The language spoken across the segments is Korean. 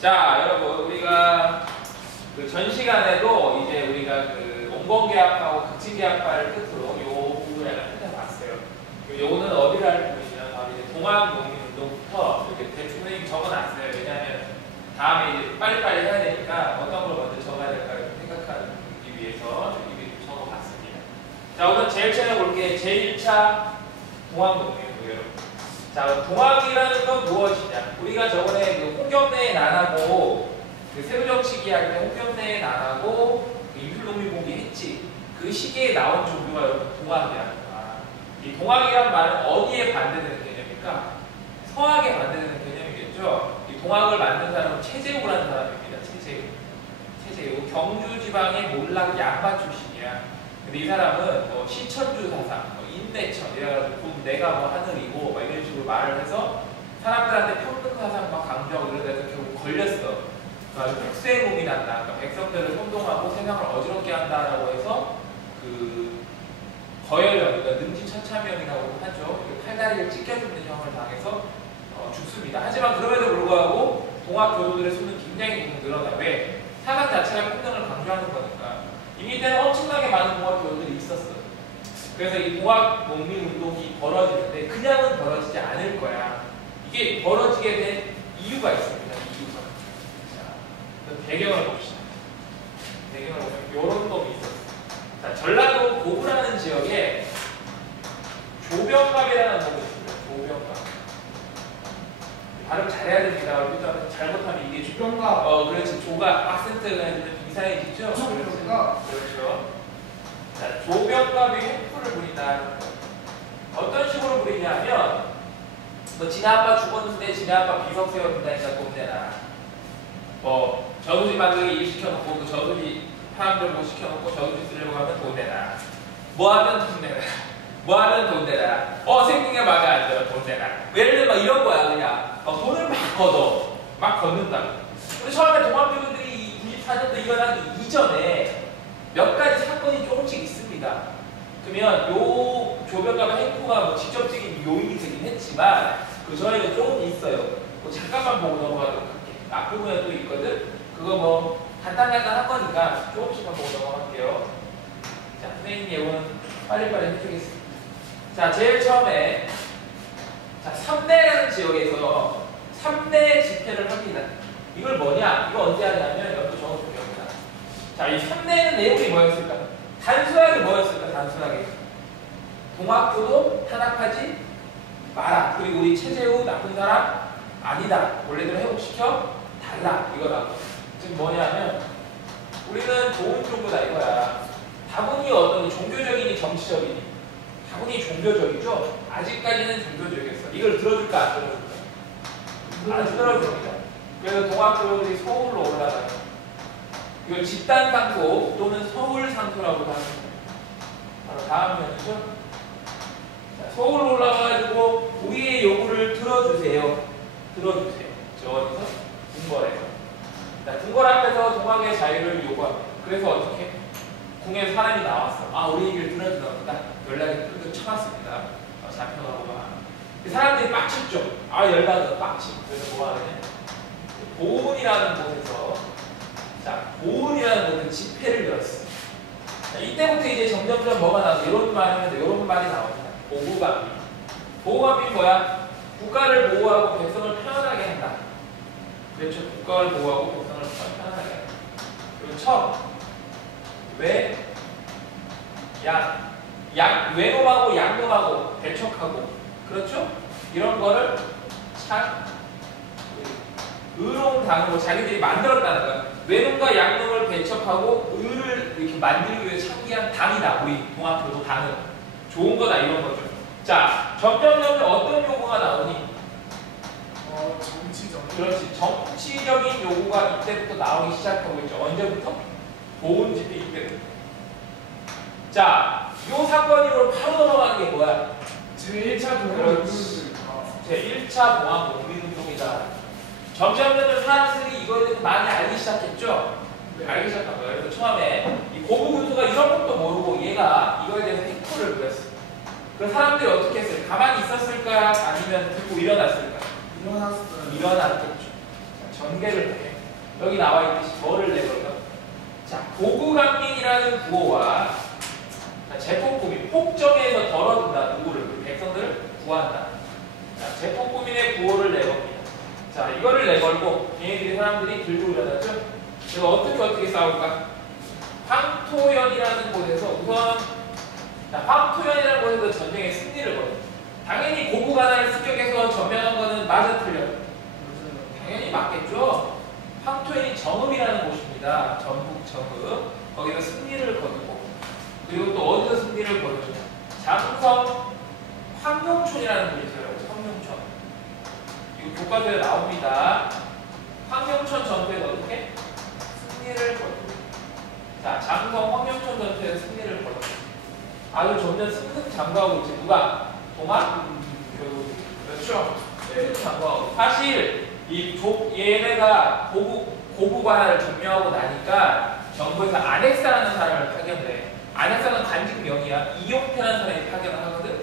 자, 여러분, 우리가 그 전 시간에도 이제 우리가 그 온건계합하고 극진계합파를 끝으로 요 부분을 살펴봤어요. 요거는 어디를 할 부분이냐, 바로 이제 동학농민운동부터 이렇게 대충 선생님이 적어놨어요. 왜냐하면 다음에 이제 빨리빨리 해야 되니까 어떤 걸 먼저 적어야 될까 생각하기 위해서 이렇게 적어봤습니다. 자, 우선 제일 처음에 볼게. 제1차 동학농민운동이에요. 자, 동학이라는 건 무엇이냐? 우리가 저번에 그 홍경래의 난하고 그 세부정치기 할 때 홍경래의 난하고 그 인술농민공개 했지. 그 시기에 나온 종교가 여러분 동학이라는 거야. 이 동학이란 말은 어디에 반대되는 개념입니까? 서학에 반대되는 개념이겠죠. 이 동학을 만든 사람은 최재우라는 사람입니다. 최재우. 경주 지방의 몰락 양반 출신이야. 근데 이 사람은 뭐 시천주 사상, 뭐 인내천 이래가지고 곧 내가 뭐 하늘이고 막 이런 식으로 말을 해서 사람들한테 평등 사상 막 강조하고 이러다가 결국 걸렸어. 그래서 백세공이 난다. 그러니까 백성들을 혼동하고 세상을 어지럽게 한다라고 해서 그 거열령, 그러니까 능지처참형이라고 하죠. 팔다리를 찢겨주는 형을 당해서 죽습니다. 하지만 그럼에도 불구하고 동학 교도들의 수는 굉장히 늘어나. 왜? 사상 자체가 평등을 강조하는 거니까. 이미 때는 엄청나게 많은 동학 교도들이 있었어. 그래서 이 동학 농민운동이 벌어지는데 그냥은 벌어지지 않을 거야. 이게 벌어지게 된 이유가 있습니다. 이유가. 자, 배경을 봅시다. 배경을 보면 이런 놈이 있었어. 자, 전라도 고구라는 지역에 조병갑이라는 놈이 있습니다. 조병갑. 발음 잘해야 됩니다. 일단 잘못하면 이게 조병갑. 그렇지. 조가 악센트가 있는 이상해지죠? 그렇죠. 자, 조병갑이 횡포를 부린다. 어떤 식으로 부리냐면, 뭐, 지네 아빠 죽었는데 지네 아빠 비석 세워준다니까 돈 내라. 뭐, 저수지 만들기 일 시켜놓고, 그 저수지 사람들 뭐 시켜놓고 저수지 쓰려고 하면 돈 내라. 뭐 하면 돈 내라. 뭐 하면 돈 내라. 생긴 게 마음에 안 들어, 돈 내라. 예를 들면 막 이런 거야, 그냥. 돈을 막 걷어. 막 걷는다고. 근데 처음에 동학교도들이 94년도 일어나기 이전에 몇 가지 사건이 조금씩 있습니다. 그러면 요 조병갑의 횡포가 뭐 직접적인 요인이 되긴 했지만 그 전에는 조금 있어요. 잠깐만 보고 넘어가도록 할게요. 앞부분에 또 있거든. 그거 뭐 간단한 거니까 조금씩만 보고 넘어갈게요. 자, 선생님 예고는 빨리빨리 해주겠습니다. 자, 제일 처음에 자, 삼내라는 지역에서 3대 집회를 합니다. 이걸 뭐냐? 이거 언제 하냐면 여기서 적어주면 자, 이 3대는 내용이 뭐였을까? 단순하게 뭐였을까? 단순하게 동학교도 탄압하지 마라. 그리고 우리 최재우 나쁜 사람 아니다. 원래대로 회복시켜 달라. 이거라고. 지금 뭐냐면 우리는 좋은 종교다 이거야. 다분히 어떤 종교적이니 정치적이니 다분히 종교적이죠? 아직까지는 종교적이었어. 이걸 들어줄까? 안 들어줄까? 안 들어줍니다. 그래서 동학교들이 서울로 올라가요. 이걸 집단상소 또는 서울상소라고도 합니다. 바로 다음 면이죠. 자, 서울로 올라가가지고 우리의 요구를 들어주세요. 들어주세요. 저 어디서? 궁궐에서. 자, 궁궐 앞에서 동학의 자유를 요구합니다. 그래서 어떻게? 궁에 사람이 나왔어. 우리 얘기를 들어주나 보다. 연락이 끊겨 쳐봤습니다. 잡혀가고 막. 사람들이 빡쳤죠. 연락은 빡치. 그래서 뭐 하느냐? 보훈이라는 곳에서 보훈이라는 곳은 집회를 열었어. 자, 이때부터 이제 점점점 뭐가 나오죠? 이런 말이 나옵니다. 보호감비. 보호감비 뭐야? 국가를 보호하고 백성을 편안하게 한다. 그렇죠. 국가를 보호하고 백성을 편안하게 한다. 그리고 첫, 외놈하고 양놈하고 배척하고 그렇죠? 이런 거를 참 의롱당으로 자기들이 만들었다는 거야. 외놈과 양놈을 배척하고 의를 이렇게 만들기 위해 창기한 당이다. 우리 동학교도 당은 좋은 거다 이런 거죠. 자, 점점 어떤 요구가 나오니? 정치적. 그렇지. 정치적인 요구가 이때부터 나오기 시작하고 있죠. 언제부터? 보훈 집회 이때부터. 자, 요 사건 이후로 바로 넘어가는 게 뭐야? 제1차 동학운동. 제1차 동학농민운동이다. 점점 사람들이 이거에 대해서 많이 알기 시작했죠? 네. 알기 시작한 거예요. 그래서 처음에 이 고부군수가 이런 것도 모르고 얘가 이거에 대해서 횡포를 부렸어. 그럼 사람들이 어떻게 했어요? 가만히 있었을까? 아니면 들고 일어났을까? 일어났어요. 일어났겠죠. 자, 전개를 해. 여기 나와 있듯이 뭐를 내볼까? 자, 고구강민이라는 구호와 제폭구민, 폭정에서 덜어둔다. 누구를? 그 백성들을 구한다. 자, 제폭구민의 구호를 내봅니다. 자, 이거를 내걸고 얘네들이 사람들이 들고 일어나죠? 그래서 어떻게 싸울까? 황토현이라는 곳에서 우선 자, 황토현이라는 곳에서 전쟁의 승리를 거둬. 당연히 고구가나를 습격해서 점령한 거는 맞아 틀려? 당연히 맞겠죠? 황토현이 정읍이라는 곳입니다. 전북 정읍. 거기서 승리를 거두고 그리고 또 어디서 승리를 거두냐? 장성 황룡촌이라는 곳이 있어요. 황룡촌. 이거 교과서에 나옵니다. 황룡촌 전투에서 어떻게? 승리를 거두고. 자, 장성 황룡촌 전투에서 승리를 거두고. 아주 점점 승승장구하고 있지. 누가? 동학교도. 그렇죠? 승승장구하고. 사실 얘네가 고구관할을 점령하고 나니까 정부에서 안핵사라는 사람을 파견해. 안핵사는 간직명이야. 이용태라는 사람이 파견을 하거든.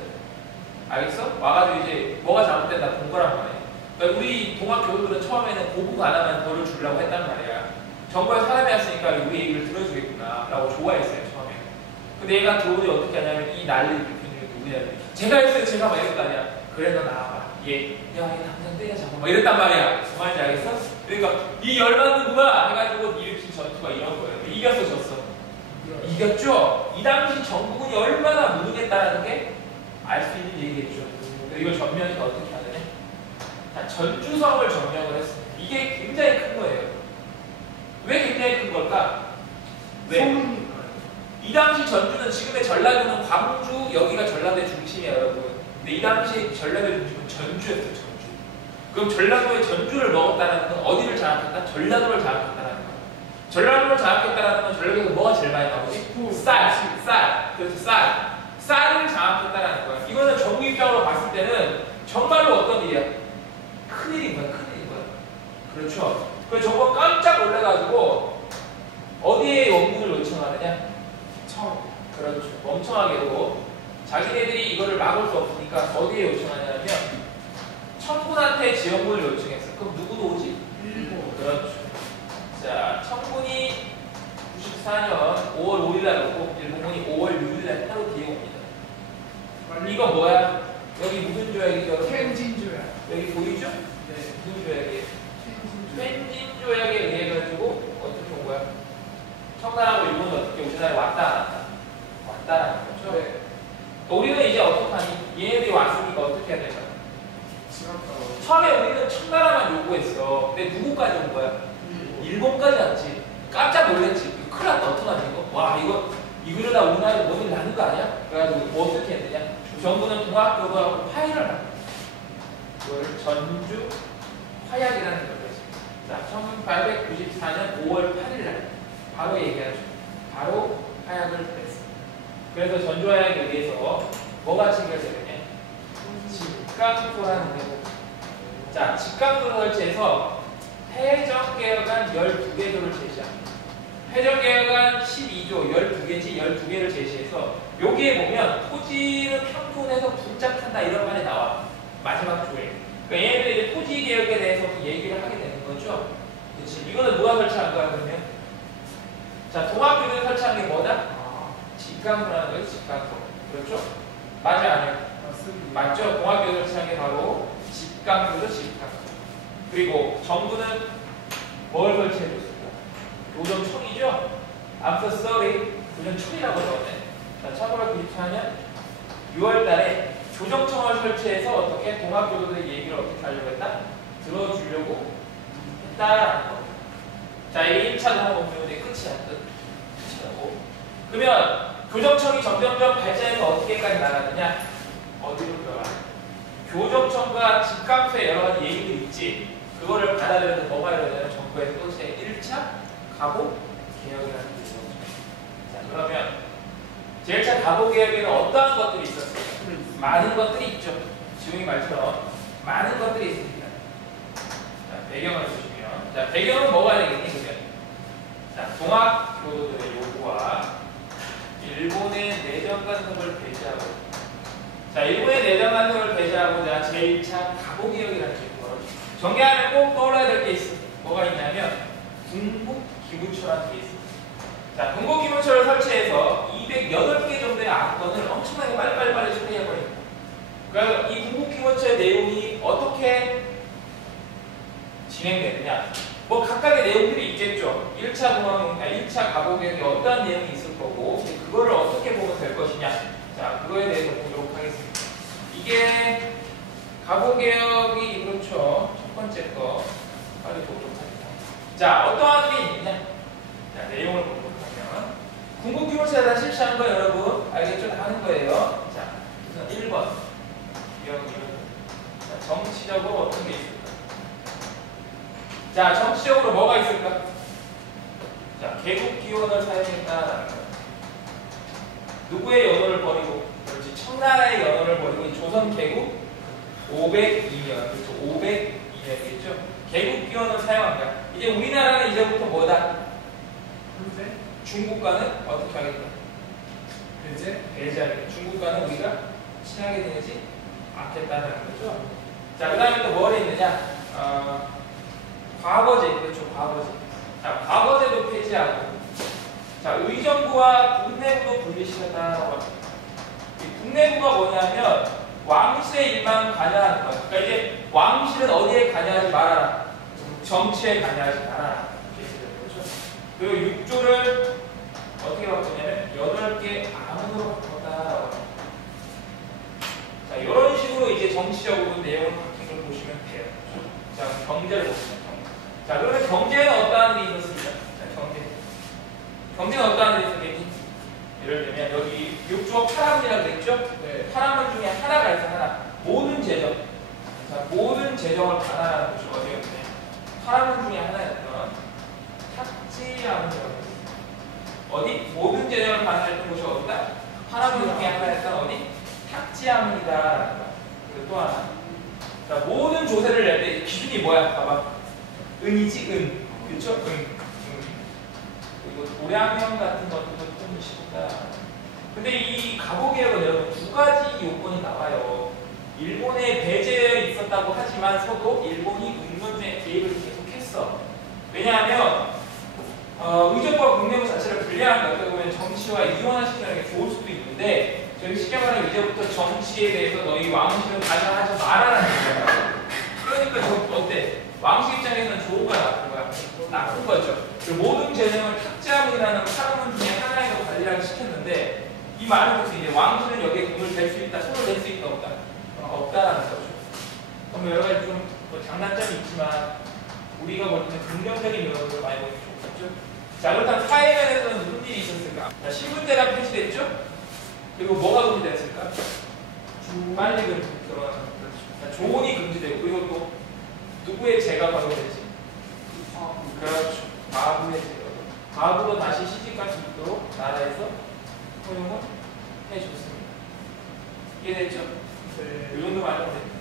알겠어? 와가지고 이제 뭐가 잘못된다 본 거란 말이야. 그러니까 우리 동학교도들은 처음에는 고구관하면 벌을 주려고 했단 말이야. 정부에 사람이 왔으니까 우리 얘기를 들어주겠구나 라고 좋아했어요 처음에. 근데 얘가 들어오니 어떻게 하냐면 이 난리를 일으킨 게 누구냐? 제가 했어요. 제가 막 이랬다 아니야. 그래 너 나와봐. 얘 당장 때려잡아 막 이랬단 말이야. 무슨 말인지 알겠어? 그러니까 이 열받는 누가 해가지고 일으킨 전투가 이런 거예요. 이겼어 졌어? 이겼죠? 이 당시 정부군이 얼마나 무능했다는 게 알 수 있는 얘기겠죠. 이걸 점령해서 어떻게 하느냐? 자, 전주성을 점령을 했습니다. 이게 굉장히 큰 거예요. 왜 굉장히 큰 걸까? 왜? 이 당시 전주는 지금의 전라도는 광주, 여기가 전라도의 중심이에요, 여러분. 근데 이 당시 전라도의 중심은 전주였어요, 전주. 그럼 전라도의 전주를 먹었다는 건 어디를 장악했다? 전라도를 장악했다는 거예요. 전라도를 장악했다는 건 전라도에서 뭐가 제일 많이 나오지? 쌀. 그래서 쌀을 장악했다는 거야. 이거는 정부 입장으로 봤을 때는 정말로 어떤 일이야? 큰일인 거야. 그렇죠? 그래서 정부가 깜짝 놀라가지고 어디에 원군을 요청하느냐? 그렇죠. 멍청하게도 자기네들이 이거를 막을 수 없으니까 어디에 요청하냐면 청군한테 지원군을 요청했어. 그럼 누구도 오지? 일본. 그렇죠. 자, 청군이 94년 5월 5일날 오고 일본군이 5월 6일날 하루 뒤에 옵니다. 이거 뭐야? 여기 무슨 조약이죠? 텐진조약. 여기 보이죠? 네. 무슨 조약이에요? 텐진 조약에 의해 가지고 어떻게 온 거야? 청나라하고 일본은 어떻게 우리나라에 왔다라는 거죠. 네. 우리는 이제 어떡하니? 얘네들이 왔으니까 어떻게 해야 될까? 처음에 우리는 청나라만 요구했어. 근데 누구까지 온 거야? 일본까지 왔지. 깜짝 놀랐지. 큰일 났다. 어떡하지 이거? 와 이러다 우리나라에 뭔일 나는 거 아니야? 그래가지고 뭐 어떻게 했느냐? 정부는 동학교도하고 화해를 합니다. 이걸 전주 화약이라는 걸 했습니다. 자, 1894년 5월 8일날 바로 얘기하죠. 바로 화약을 했습니다. 그래서 전주 화약에 의해서 뭐가 체결되느냐? 직강소라는 게 자, 직강소를 설치해서 해적개혁안 12개조를 제시합니다. 해적개혁안 12조 12개지 12개를 제시해서 여기에 보면 토지는 평균에서 분짝한다 이런 말이 나와. 마지막 조에. 그러니까 얘네들이 이제 토지개혁에 대해서 얘기를 하게 되는 거죠. 그렇지. 이거는 누가 설치한 거야 그러면? 자, 동학교도에 설치한 게 뭐다? 직강소라는 거예요. 직강소. 그렇죠? 맞아요 아니요? 맞습니다. 맞죠? 동학교도에 설치한 게 바로 직강소죠. 직강소. 그리고 정부는 뭘 설치해줬을까? 교정청이죠? I'm so sorry. 교정청이라고 적었네. 자, 1994년 6월 달에 교정청을 설치해서 어떻게 동학교도들의 얘기를 어떻게 하려고 했다? 들어주려고 했다라는 겁니다. 자, 이게 1차 동학공명의 끝이야. 끝이라고. 그러면 교정청이 점점점 발전해서 어떻게까지 나가느냐? 어디로 들어가? 교정청과 직강소의 여러 가지 얘기도 있지. 그거를 받아들여서 뭐가 이러냐면 정부에서 또 제 1차 가보 개혁이라는 게 있었죠. 자, 그러면 제1차 가보 개혁에는 어떠한 것들이 있었어요? 많은 것들이 있죠. 지웅이 말처럼 많은 것들이 있습니다. 자, 배경을 보시면 자, 배경은 뭐가 되겠니? 그러면 자, 동학교도들의 요구와 일본의 내정 간섭을 배제하고 자, 일본의 내정 간섭을 배제하고자 제1차 가보 개혁이라는 게 있고 정리하면 꼭 떠올라야 될 게 있어. 뭐가 있냐면 궁극기무처라는 게 있습니다. 자, 궁극기무처를 설치해서 208개 정도의 안건을 엄청나게 빨리 처리해버립니다. 그래서 이 궁극기무처의 내용이 어떻게 진행되느냐, 뭐 각각의 내용들이 있겠죠. 1차 가보개혁에 어떠한 내용이 있을 거고 그거를 어떻게 보면 될 것이냐, 자 그거에 대해서 보도록 하겠습니다. 이게 가보개혁이 그렇죠. 첫 번째 거 빨리 보도록 하겠습니다. 자, 어떠한 게 있느냐, 자 내용을 보도록 하면 궁극기무처에다 실시한 거 여러분 알겠죠? 다 하는 거예요. 자 우선 1번 자, 정치적으로 어떤 게 있을까? 자, 정치적으로 뭐가 있을까? 자, 개국기원을 사용했다라는 거. 누구의 연호를 버리고? 그렇지, 청나라의 연호를 버리고 이 조선 개국 502년, 그렇죠, 502년이겠죠. 개국기원을 사용한다. 이제 우리나라는 이제부터 뭐다? 중국과는 어떻게 하겠다? 배제하겠다. 중국과는 우리가 친하게 되지 않겠다는 거죠. 자, 그 다음에 또 뭐가 있느냐? 과거제, 그렇죠, 과거제. 자, 과거제도 폐지하고, 자, 의정부와 국내부도 분리시켰다라고 합니다. 이 국내부가 뭐냐면 왕실의 일만 관여하는 거예요. 그러니까 이제 왕실은 어디에 관여하지 말아라, 정치에 관여하지 말아라. 그렇죠. 그리고 6조를 어떻게 바꾸냐면 8개 아문으로 바꿨다라고 합니다. 자, 이런 식으로 이제 정치적으로 내용을 바뀐 걸 보시면 돼요. 자, 경제를 보시면. 자, 그러면 경제는 어떠한 일이 있었습니까? 자, 경제는 어떠한 일이 있었겠니? 예를 들면 여기 6조 8암이라고 그랬죠? 네. 8암 중에 하나가 있어, 하나. 모든 재정. 자, 모든 재정을 관할하는 곳이 어디였냐? 8암 중에 하나였던 탁지암이라고 했어요. 어디? 모든 재정을 관할했던 곳이 어디다? 8암 중에 하나였던 어디? 탁지암이다. 그리고 또 하나. 자, 모든 조세를 낼 때 기준이 뭐야? 봐봐. 은이지, 은. 그쵸? 은. 그리고 도량형 같은 것도 좀 쉽다. 근데 이 가보개혁은 여러분 두 가지 요건이 나와요. 일본에 배제에 있었다고 하지만서도 일본이 은근에 개입을 계속했어. 왜냐하면 의정부와 국내부 자체를 분리하는 거, 어떻게 보면 정치와 이원화시키는 게 좋을 수도 있는데, 저희 쉽게 말하면 이제부터 정치에 대해서 너희 왕실은 관여하지 말아라는 거예요. 그러니까 저 어때? 왕실 입장에서는 좋은 거야, 나쁜 거야? 나쁜 거죠. 그리고 모든 재정을 탁자문이라는 파문문 중에 하나에서 관리하기 시켰는데, 이 말은 무슨 이제 왕실은 여기에 돈을 댈 수 있다, 손을 댈 수 있다, 없다? 없다라는 거죠. 그럼 여러 가지 좀뭐 장단점이 있지만 우리가 볼 때는 긍정적인 면을 많이 보기 좋겠죠. 자, 그렇다면 사회면에서는 무슨 일이 있었을까? 자, 신분제가 폐지됐죠? 그리고 뭐가 금지됐을까? 빨리 결혼하는 거죠. 조혼이 금지되고, 그리고 또 누구의 제가 발효됐지? 그렇죠. 과부의 제가. 과부도 다시 시집갈 수 있도록 나라에서 허용을 해줬습니다. 이해됐죠? 네. 이 정도만 알면 됩니다.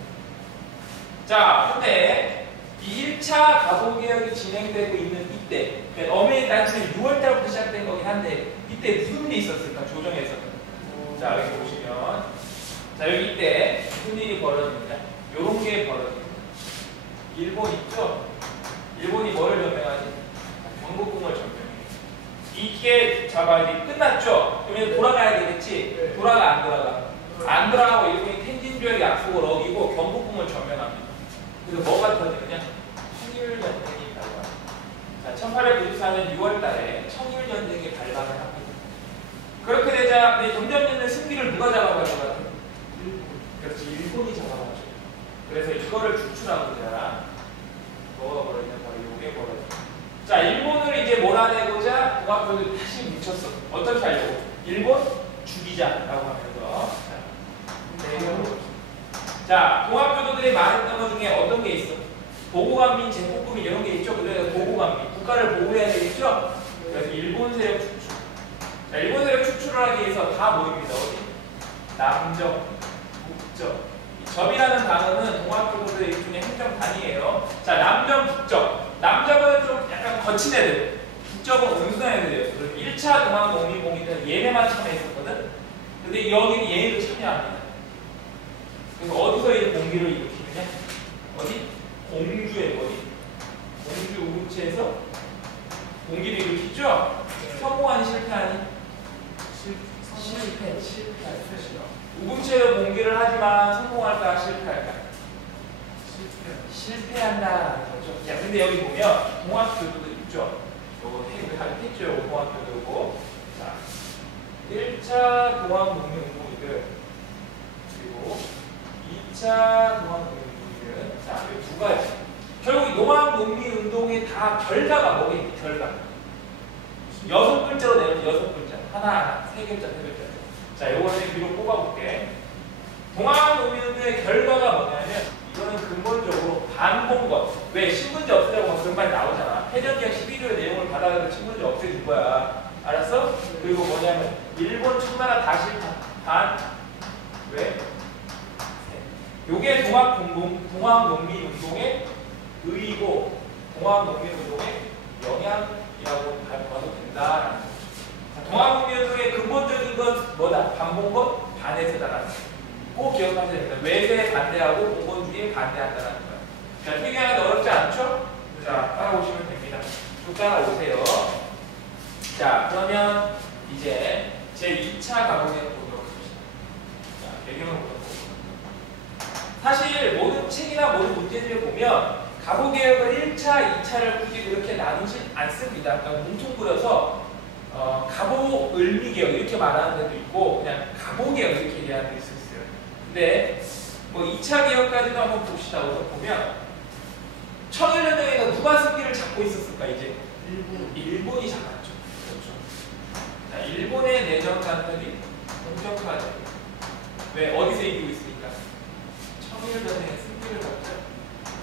자, 근데 이 1차 가보개혁이 진행되고 있는 이때, 어메이 단체는 6월달부터 시작된 거긴 한데, 이때 무슨 일이 있었을까? 조정에서. 자, 여기 보시면, 자, 여기 이때 무슨 일이 벌어집니다. 요런 게 벌어집니다. 일본 있죠? 일본이 뭐를 점령하지? 경복궁을 점령해. 이게 잡아야지. 끝났죠? 그러면 돌아가야 되겠지? 네. 돌아가, 안 돌아가? 안 돌아가고 일본이 텐진조약 약속을 어기고 경복궁을 점령합니다. 그래서 뭐가 터지느냐? 청일전쟁이 발발. 자, 1894년 6월 달에 청일전쟁이 발발을 합니다. 그렇게 되자 점점 승기를 누가 잡아가는 것 같아요? 그렇지, 일본이 잡아가죠. 그래서 이거를 축출하고자 뭐가 벌어지냐, 바로 요게 벌어져. 자, 일본을 이제 몰아내고자 동학교를 다시 뭉쳤어. 어떻게 하려고? 일본 죽이자라고 하면서. 자, 동학교도들이 말했던 것 중에 어떤 게 있어? 보고관민, 제국구민 이런 게 있죠. 그래서 보고관민, 국가를 보호해야 되겠죠. 그래서 일본 세력 축출. 자, 일본 세력 축출을 하기 위해서 다 모입니다. 어디? 남적, 북적. 접이라는 단어는 동학교도들의 일종의 행정 단위예요. 자, 남적, 북적. 남적은 좀 약간 거친 애들, 북적은 온순한 애들이에요. 그래서 1차 동학농민공회 때는 얘네만 참여했었거든. 근데 여기는 얘네도 참여합니다. 그래서 어디서 이 공기를 일으키느냐? 어디? 공주의 어디? 공주 우루치에서 공기를 일으키죠? 성공하니 실패하니? 실패. 우금체로 공기를 하지만 성공할까 실패할까? 실패한다는 거죠. 자, 근데 여기 보면 공학교도도 있죠. 요거 했죠. 공학교도고. 자, 1차 공학농민운동이든 그리고 2차 공학농민운동이든 자, 이 두 가지. 결국 이 농학농민운동의 다 결과가 뭐겠니? 결과. 6글자로 내면 6글자. 하나하나. 3글자, 3글자. 자, 요거는 위로 뽑아볼게. 동학농민운동의 결과가 뭐냐면 이거는 근본적으로 반봉건. 왜? 신분제 없애자고 막 그런 말 나오잖아. 해전기약 12조의 내용을 받아가지고 신분제 없애줄 거야. 알았어? 그리고 뭐냐면 일본 청나라 다시 반 왜? 요게 동학농민운동의 의의고 동학농민운동의 영향이라고 봐도 된다라는 거죠. 동학농민운동의 근본적인 건 뭐다? 반봉건? 반에서다라는 거. 꼭 기억하셔야 됩니다. 외세에 반대하고 봉건주의에 반대한다는 거예요. 자, 특이하게 어렵지 않죠? 자, 따라오시면 됩니다. 쭉 따라오세요. 자, 그러면 이제 제 2차 과목에 보도록 합시다. 자, 배경을 보도록 합시다. 사실 모든 책이나 모든 문제들을 보면 가보개혁을 1차, 2차를 굳이 그렇게 나누진 않습니다. 그냥 뭉뚱그려서 가보을미개혁 이렇게 말하는 데도 있고 그냥 가보개혁 이렇게 얘기하는 데도 있어요. 근데 뭐 2차 개혁까지도 한번 봅시다. 우선 보면 청일연맹에서 누가 승기를 잡고 있었을까? 이제 일본이 잡았죠. 그렇죠. 자, 일본의 내정 단편이 본격화돼. 왜? 어디서 이기고 있으니까? 청일연맹의 승기를 잡죠.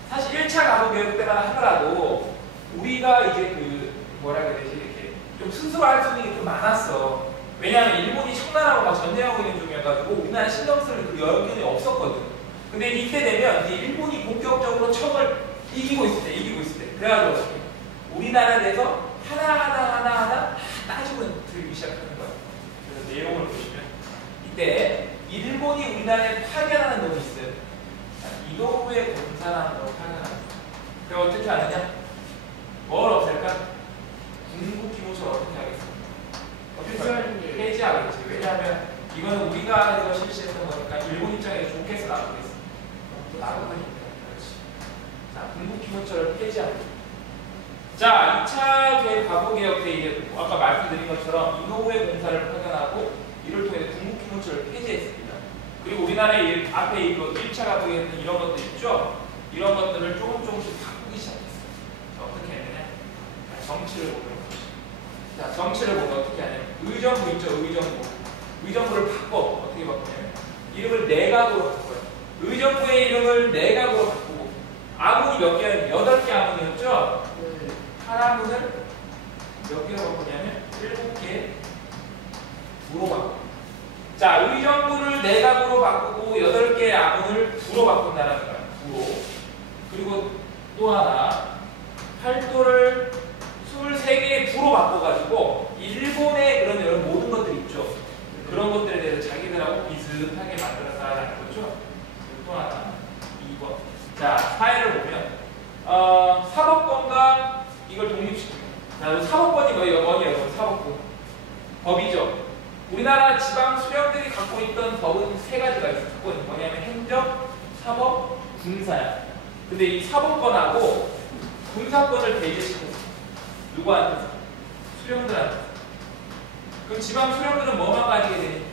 사실 1차 가보개혁 때만 하더라도 우리가 이제 그 뭐라 그래야 되지? 이렇게 좀 스스로 할 수 있는 게 좀 많았어. 왜냐하면 일본이 청나라하고 막 전쟁하고 있는 중이어가지고 우리나라 신경 쓸 그 여건이 없었거든. 근데 이때 되면 이제 일본이 본격적으로 청을 이기고 있을 때 그래가지고 어떻게 우리나라에 대해서 하나 따지고 들기 시작하는 거야. 그래서 내용을 보시면 이때 일본이 우리나라에 파견하는 놈이 있어요. 이도우의 공사라는 걸 파견하는 거야. 그럼 어떻게 하느냐? 뭘 없앨까? 군부 기무를 어떻게 하겠어? 폐지하겠지. 왜냐하면 이거는 우리가 해서 실시했던 거니까 일본 입장에 좋게 해서 나쁘겠어. 나쁘니까. 그렇지. 자, 군부 기무처를 폐지하고. 자, 2차 가보개혁 때 이제 아까 말씀드린 것처럼 이노우에 공사를 파견하고 이를 통해 군부 기무처를 폐지했습니다. 그리고 우리나라의 앞에 이거 1차 가보개혁 때 이런 것들 있죠? 이런 것들을 조금씩 바꾸기 시작했어요. 자, 어떻게 했느냐? 정치를 보면. 자, 정치를 보면 어떻게 하냐면 의정부 있죠? 의정부를 바꿔. 어떻게 바꾸냐면 이름을 내각으로 바꿔요. 의정부의 이름을 내각으로 바꾸고 아문이 몇 개냐면 8개 아문이었죠? 하나문을 몇 개로 바꾸냐면 7개 부로 바꿔. 자, 의정부를 내각으로 바꾸고 8개의 아문을 부로 바꾼다는 거야. 부로. 그리고 또 하나 팔도를 23개의 부로 바꿔가지고 일본의 그런 여러 모든 것들 있죠. 그런 것들에 대해서 자기들하고 비슷하게 만들었다라는 거죠. 또 하나 2번. 자, 사회를 보면 사법권과 이걸 독립시킵니다. 자, 사법권이 뭐예요? 사법권. 법이죠. 우리나라 지방 수령들이 갖고 있던 법은 3가지가 있어요. 특권이 뭐냐면 행정, 사법, 군사야. 근데 이 사법권하고 군사권을 배제시켰어요. 누구한테? 수령들한테. 그럼 지방 수령들은 뭐만 가지게 되니?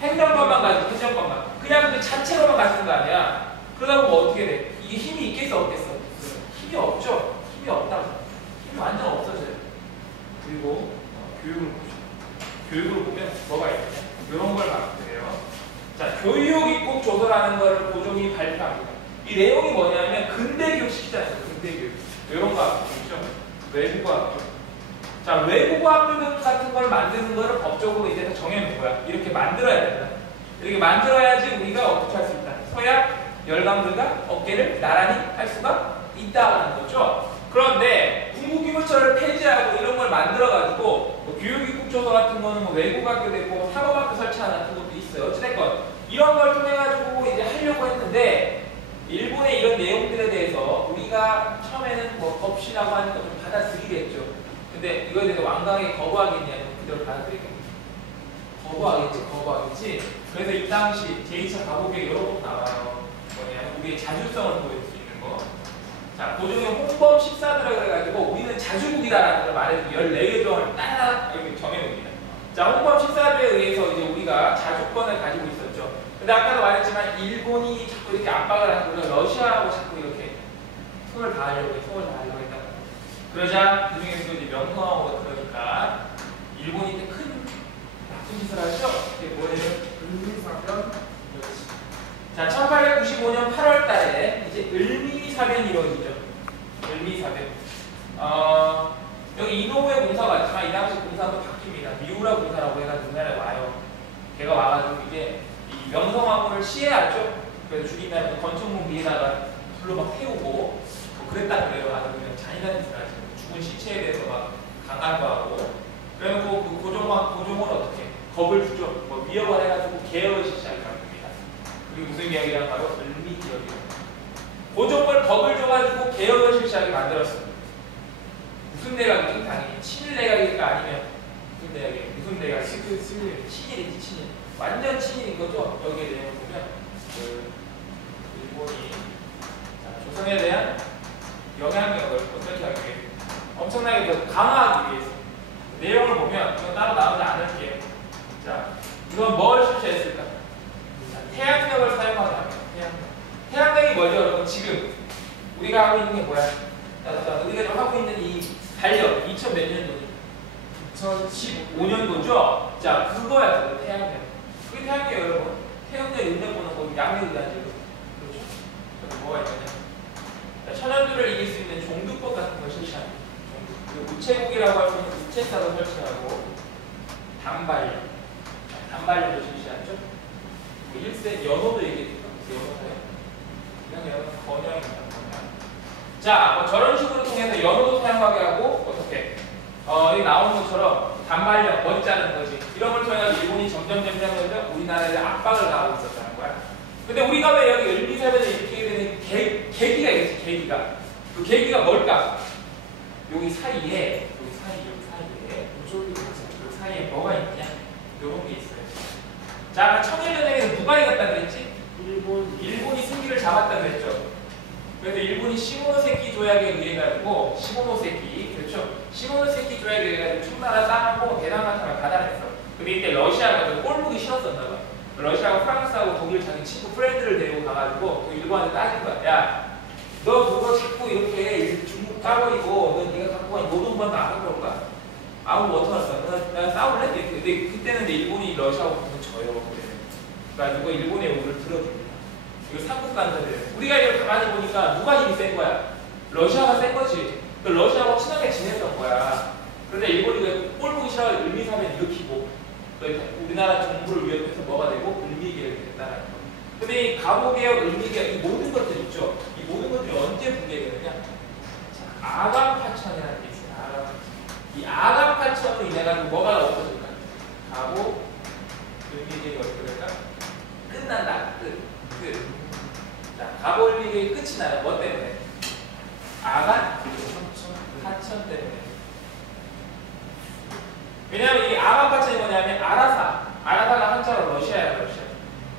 행정권만 가지고, 행정권만. 그냥 그 자체로만 가지는 거 아니야. 그러다 보면 어떻게 돼? 이게 힘이 있겠어, 없겠어? 힘이 없죠? 힘이 없다고. 힘이 완전 없어져요. 그리고 교육을 보죠. 교육을 보면 뭐가 있냐? 이런 걸 말씀드려요. 자, 교육 입국 조서라는 걸 고종이 발표합니다. 이 내용이 뭐냐면 근대교육 시키잖아요. 근대교육. 이런 거 있죠? 외국어학교. 자, 외국어학교 같은 걸 만드는 거를 법적으로 이제 정해놓은 거야. 이렇게 만들어야 된다. 이렇게 만들어야지 우리가 어떻게 할 수 있다. 서약 열강들과 어깨를 나란히 할 수가 있다는 거죠. 그런데 군부기무처를 폐지하고 이런 걸 만들어가지고 뭐 교육입국조서 같은 거는 뭐 외국학교 되고 사법학교 설치하는 같은 것도 있어요. 어찌됐건 이런 걸 통해가지고 이제 하려고 했는데 일본의 이런 내용들에 대해서 우리가 처음에는 뭐 법시라고 하니까 좀 받아들이겠죠. 근데 이거에 대해서 완강하게 거부하겠냐, 그대로 받아들이겠냐. 거부하겠지. 그래서 이 당시 제2차 가보기에 여러 번 나와요. 뭐냐, 우리의 자주성을 보여줄 수 있는 거. 자, 고종의 홍범 14도라고 해가지고 우리는 자주국이다라는 걸 말해주고 14개 조항을 딱 이렇게 정해놓습니다. 자, 홍범 14도에 의해서 이제 우리가 자주권을 가지고 있었죠. 근데 아까도 말했지만 일본이 자꾸 이렇게 압박을 하고 러시아하고 자꾸 이렇게 손을 다하려고 했다. 그러자 그 중에서도 이제 명성하고 그러니까 일본이 큰 나쁜 짓을 하죠. 이게 뭐예요? 을미사변. 자, 1895년 8월 달에 이제 을미사변이 이루어지죠. 을미사변. 여기 이노우에 공사가 왔지만 이 당시 공사도 바뀝니다. 미우라 공사라고 해가지고 우리나라에 와요. 걔가 와가지고 이제 이 명성황후를 시해하죠. 그래서 죽인 다음에 건축문 위에다가 불로 막 태우고 뭐 그랬다 그래요. 아주 그냥 잔인한 짓을 하죠. 죽은 시체에 대해서 막 강간도 하고. 그래놓고 그 고종은 어떻게? 겁을 주죠. 뭐 위협을 해가지고 개혁을 시작합니다. 그리고 무슨 이야기랑 바로 을미기혁이에요. 고종을 겁을 줘가지고 개혁을 실시하게 만들었습니다. 무슨 내각이죠? 당연히 친일 내각일까 아니면 무슨 내각이에요? 무슨 내각이에요? 친일이지 친일. 완전 친일인 거죠. 여기에 내용을 보면 그 일본이 조선에 대한 영향력을 어떻게 하기 위해 엄청나게 더 강화하기 위해서 내용을 보면 이건 따로 나오지 않을게요. 자, 이건 뭘 실시했을까? 태양력을 사용하게 합니다. 태양력이 뭐죠, 여러분? 지금 우리가 하고 있는 게 뭐야? 우리가 지금 하고 있는 이 달력 2000 몇 년도니? 2015년도죠? 자, 그거야, 그거 태양력. 그게 태양력, 여러분. 태양력 인력 보는 거 양력이라는 제도. 그렇죠? 그래서 뭐가 있냐면 천연두를 이길 수 있는 종두법 같은 걸 실시합니다. 그리고 우체국이라고 할 수 있는 우체사도 설치하고 단발력도 실시하죠. 뭐 일세 연호도 얘기해줄까? 연호사요? 그냥 연호 번영입니다. 번영. 자, 뭐 저런 식으로 통해서 연호도 사용하게 하고 어떻게? 여기 나오는 것처럼 단발력, 머리 자르는 거지. 이런 걸 통해서 일본이 점점 우리나라에 압박을 가하고 있었다는 거야. 근데 우리가 왜 여기 을미사변을 일으키게 되는 계기가 있지, 계기가. 그 계기가 뭘까? 여기 사이에 뭐가 있냐? 요런 게 있어요. 자, 청일전쟁에서 누가 이겼다 그랬지? 일본이 승기를 잡았다 그랬죠. 그래서 일본이 시모노세키 조약에 의해 가지고 그렇죠? 시모노세키 조약에 의해 가지고 충나라 땅하고 대남 같은 걸 받아냈어. 근데 이때 러시아가 좀 꼴보기 싫었었나 봐. 러시아하고 프랑스하고 독일 자기 친구 프렌드를 데리고 가가지고 또 일본한테 따진 거야. 야, 너 그거 자꾸 이렇게 중국 까버리고 너 네가 갖고 간 노동반도 안 갖고 올 거야? 뭐 어떡할 거야? 나 싸울래? 근데 그때는 일본이 러시아하고 붙으면 져요. 그러니까 누가 일본의 요구를 들어줍니다. 이거 삼국 간사들. 우리가 이걸 가만히 보니까 누가 힘이 센 거야? 러시아가 센 거지. 러시아하고 친하게 지냈던 거야. 그런데 일본이 꼴 보기 싫어 을미사변 일으키고 우리나라 정부를 위협해서 뭐가 되고 을미개혁이 됐다는 거. 근데 이 가보개혁, 을미개혁 이 모든 것들 있죠. 이 모든 것들이 언제 붕괴되느냐? 아광파천이라는 게 있어요. 아광파천. 이 아광파천으로 인해 가지고 뭐가 없어질까? 가보 을미개혁이 어떻게 될까? 끝난다. 끝. 자, 가보 을미개혁이 끝이 나요. 뭐 때문에? 파천 때문에. 왜냐하면 이 아광파천이 뭐냐면 아라사가 한자로 러시아야.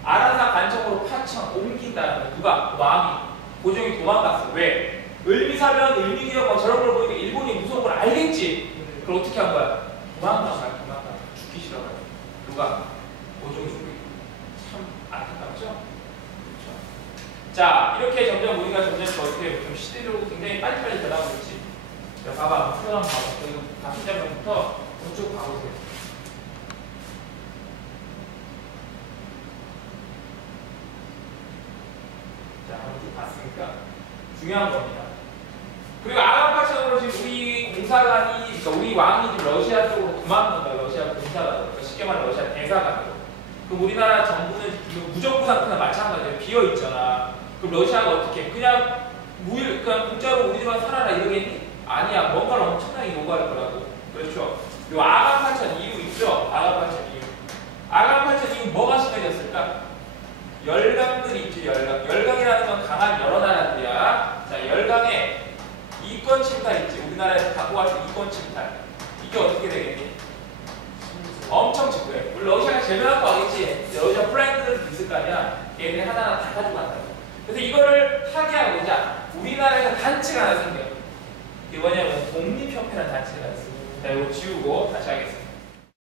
아라사 간척으로 파천 옮긴다는 거. 누가? 왕이. 고종이 도망갔어. 왜? 을미사변, 을미개혁 뭐 저런 걸 보니까 일본이 무서운 걸 알겠지. 그걸 어떻게 한 거야? 도망가. 죽기 싫어가지고. 누가? 고종이. 참 안타깝죠? 그렇죠. 자, 이렇게 점점 우리가 점점 어떻게 좀 시대로 굉장히 빨리빨리 변하고 있지. 자, 봐봐. 프로그램 봐봐. 이거 가신장면부터 쭉 봐보세요. 자, 쭉 봤으니까 중요한 겁니다. 그리고 아랍파천으로 지금 우리 공사관이, 그러니까 우리 왕이 지금 러시아 쪽으로 도망간 거예요. 러시아 공사관. 그러니까 쉽게 말하면 러시아 대사관으로. 그럼 우리나라 정부는 무정부 상태나 마찬가지예요. 비어 있잖아. 그럼 러시아가 어떻게? 그냥 공짜로 우리 집안 살아라 이러겠니? 아니야. 뭔가를 엄청나게 요구할 거라고. 그렇죠. 요 아간파천 이유 있죠? 아간파천 이유. 아간파천 이유 뭐가 심해졌을까? 열강들이 있죠, 열강. 열강이라는 건 강한 여러 나라들이야. 자, 열강에 이권 침탈 있지. 우리나라에서 갖고 왔을 이권 침탈. 이게 어떻게 되겠니? 엄청 질 거예요. 우리 러시아가 제일 많고 하겠지. 러시아 프렌드들도 있을 거 아니야. 얘네들이 하나하나 다 가져간다고. 그래서 이거를 파괴하고자 우리나라에서 단체가 하나 생겨요. 이게 뭐냐면 독립협회라는 단체가 있어요. 자, 이거 지우고 다시 하겠습니다.